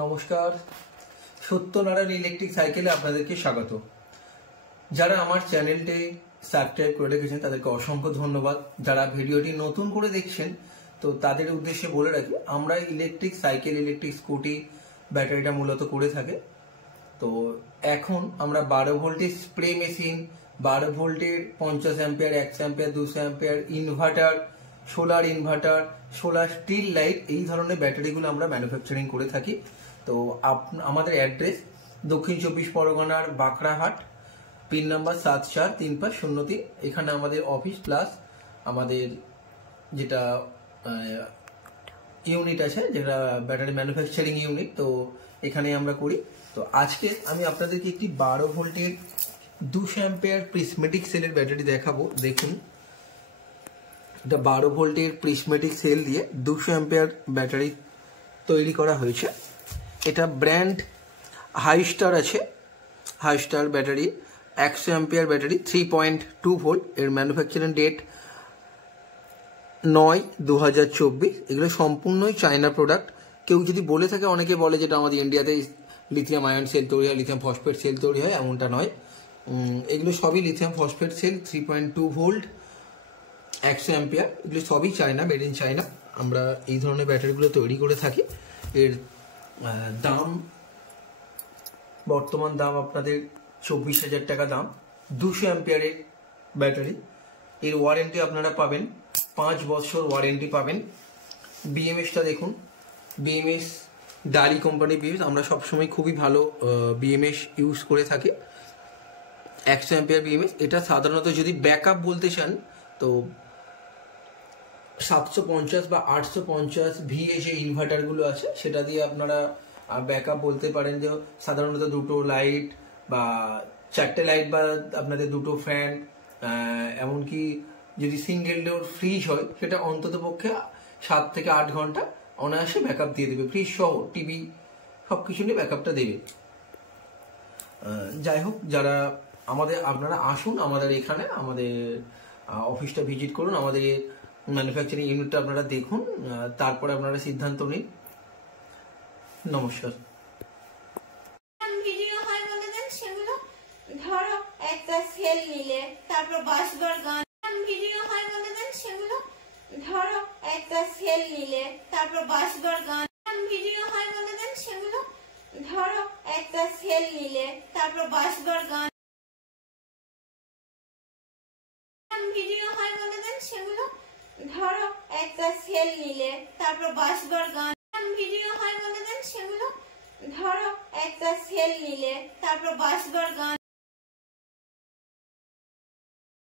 নমস্কার, সত্যনারায়ণ ইলেকট্রিক সাইকেলে আপনাদেরকে স্বাগত। যারা আমার চ্যানেলটি সাবস্ক্রাইব করে রেখেছেন তাদেরকে অসংখ্য ধন্যবাদ। যারা ভিডিওটি নতুন করে দেখছেন তো তাদের উদ্দেশ্যে বলে রাখি, আমরা ইলেকট্রিক সাইকেল, ইলেকট্রিক স্কুটি ব্যাটারিটা মূলত করে থাকি। তো এখন আমরা 12 ভোল্টের স্প্রে মেশিন, 12 ভোল্টের 50 ampere, 100 ampere, 200 ampere inverter, solar inverter, solar street light, এই ধরনের ব্যাটারিগুলো আমরা ম্যানুফ্যাকচারিং করে থাকি। তো আমাদের অ্যাড্রেস দক্ষিণ 24 পরগনার বাঁকড়াহাট, পিন নাম্বার 743503। এখানে আমাদের অফিস প্লাস আমাদের যেটা ইউনিট আছে, যেটা ব্যাটারি ম্যানুফ্যাকচারিং ইউনিট, তো এখানে আমরা করি। তো আজকে আমি আপনাদেরকে একটি 12 ভোল্টের 200 অ্যাম্পিয়ার প্রিজমেটিক সেলের ব্যাটারি দেখাবো। দেখুন, এটা 12 ভোল্টের প্রিজমেটিক সেল দিয়ে 200 অ্যাম্পিয়ার ব্যাটারি তৈরি করা হয়েছে। এটা ব্র্যান্ড হাইস্টার আছে, হাইস্টার ব্যাটারি 100 অ্যাম্পিয়ার ব্যাটারি 3.2 ভোল্ট। এর ম্যানুফ্যাকচারিং ডেট 9/2024। এগুলো সম্পূর্ণই চায়না প্রোডাক্ট। কেউ যদি বলে থাকে, অনেকে বলে যেটা আমাদের ইন্ডিয়াতে লিথিয়াম আয়ন সেল তৈরি হয়, লিথিয়াম ফসফেট সেল তৈরি হয়, এমনটা নয়। এগুলো সবই lithium phosphate cell 3.2 volt 100 ampere. এগুলো সবই চায়না, মেড ইন চায়না। আমরা এই ধরনের ব্যাটারিগুলো তৈরি করে থাকি। এর দাম, বর্তমান দাম আপনাদের 24,000 টাকা দাম। 200 অ্যাম্পিয়ারের ব্যাটারি। এর ওয়ারেন্টি আপনারা পাবেন 5 বছর ওয়ারেন্টি পাবেন। বিএমএসটা দেখুন, বিএমএস ডালি কোম্পানি বিএমএস। আমরা সবসময় খুবই ভালো বিএমএস ইউজ করে থাকি, 100 অ্যাম্পিয়ার বিএমএস। এটা সাধারণত যদি ব্যাকআপ বলতে চান তো 750 বা 850 ভিএ যে ইনভার্টারগুলো আছে সেটা দিয়ে আপনারা ব্যাকআপ বলতে পারেন। যে সাধারণত দুটো লাইট বা 4টে লাইট বা আপনাদের দুটো ফ্যান, এমনকি যদি সিঙ্গেল ডোর ফ্রিজ হয় সেটা অন্তত পক্ষে 7 থেকে 8 ঘন্টা অনায়াসে ব্যাকআপ দিয়ে দেবে। ফ্রিজ সহ টিভি সব কিছু নিয়ে ব্যাকআপটা দেবে। যাই হোক, যারা আপনারা আসুন আমাদের এখানে, আমাদের অফিসটা ভিজিট করুন, আমাদের ম্যানুফ্যাকচারিং ইউনিটটা আপনারা দেখুন, তারপরে আপনারা সিদ্ধান্ত নিন। নমস্কার। ভিডিও হয় বলে দেন সেগুলো, ধরো একটা সেল নিলে তারপর বাসবার গান। ভিডিও হয় বলে দেন সেগুলো, ধরো একটা সেল নিলে তারপর বাসবার গান। ভিডিও হয় বলে দেন সেগুলো, ধরো একটা সেল নিলে তারপর বাসবার গান। ভিডিও হয় বলে দেন সেগুলো, ধরো একটা সেল নিলে তারপর বাসবার গান। ভিডিও হয় বলে দেন সেগুলো, ধরো একটা সেল নিলে তারপর বাসবার গান।